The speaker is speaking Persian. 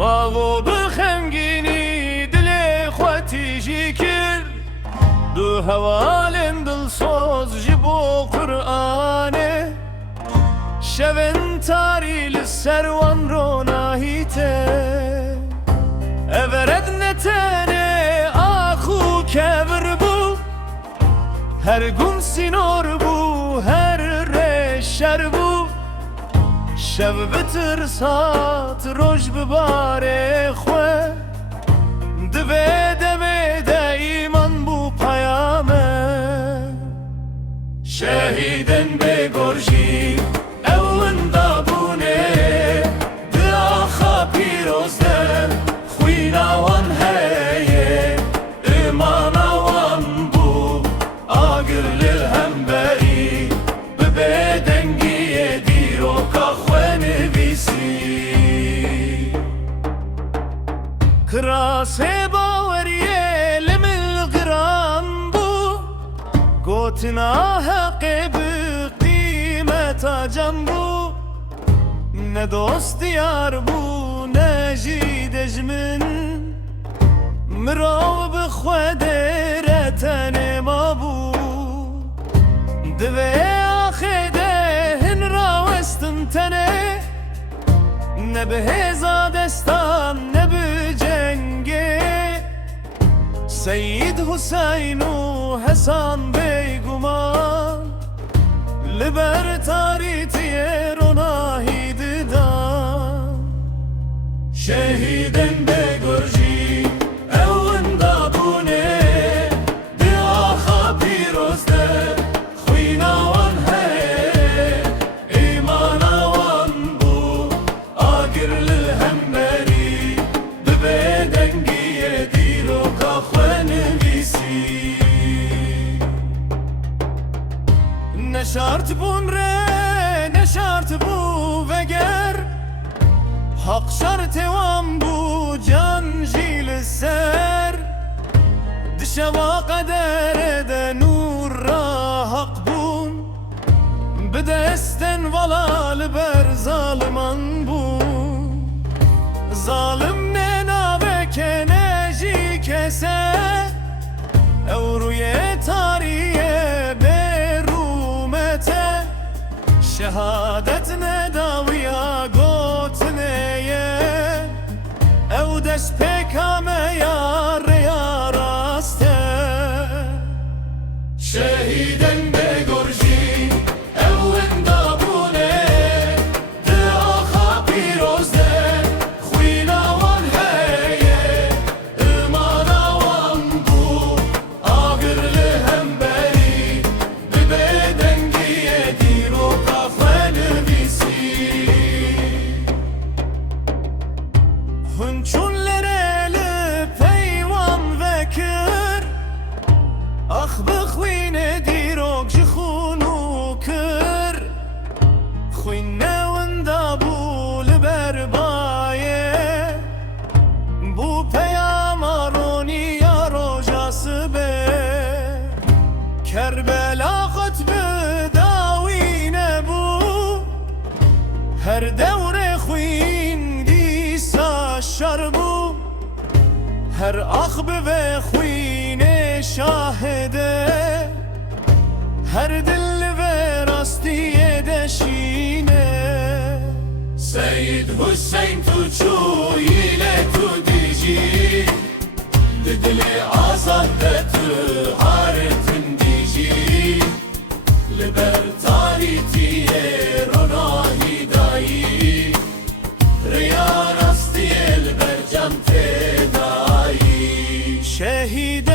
باغو بخمگینی دل خواتی جی کرد دو هوالن دل سوز جبو قرآنه شون تاری لسروان رو ناهیته اورد نتنه آخو کبر بو هر گون سینور بو هر رشر بو شب بترسات روش بباره خواه دوه دمه دایمان بو پیامه شهیدن بگرجی اون دابونه داخا پیروزده خوی نوان هیه ایمان وان بو آگر للهم بری ببدنگی دیرو که کراسه باوریه لمل گرام بو گوتنا حق بقیمت جم بو نه دوست یار بو نه جی دجمن مرو بخود رتن ما بو دوه آخده هن راوستم تنه نه به هزادستان نه به جنگه سید حسین و حسن بیگمان لبر تاریتی روناهی دیدن شهیدن بگرجی اون دابونه دی آخا پیروزده خوی نوان هی ایمان وان بو آگر للهم بری ببدنگی دیرو که خواه نویسی نشارت بون ره نشارت بو وگر حق شرط وان بو جان جیل سر دشوا قدر ده نور را حق بون بدستن ولا لبر ظالمان بون ظالم ننابك نجي كسه او روی تاریه برومته شهادت نداویا گوتنه او دست پکامه یار یا راسته شهیدن بگرجی اون دابونه ده آخا پیروزده خوی نوان هیه ایمان وان بو آگر لهم بری ببدنگی دیرو کافه نویسی هنچون لرل پیوان وکر اخ بخوین دیروک جخونو کر خوین نوندا بو لبر بایه بو پیام آرونی یا روجاس به کربلا خطب داوین بو هر دور خوین دیسا شر بو هر اخ به خوین شاهده هر دل به راستی دشینه سید حسین تو چویله تو دیجی دل آزاده تو هارتن دیجی لبر تاریتی روناهی دایی ریا راستی لبر جمت دایی شهید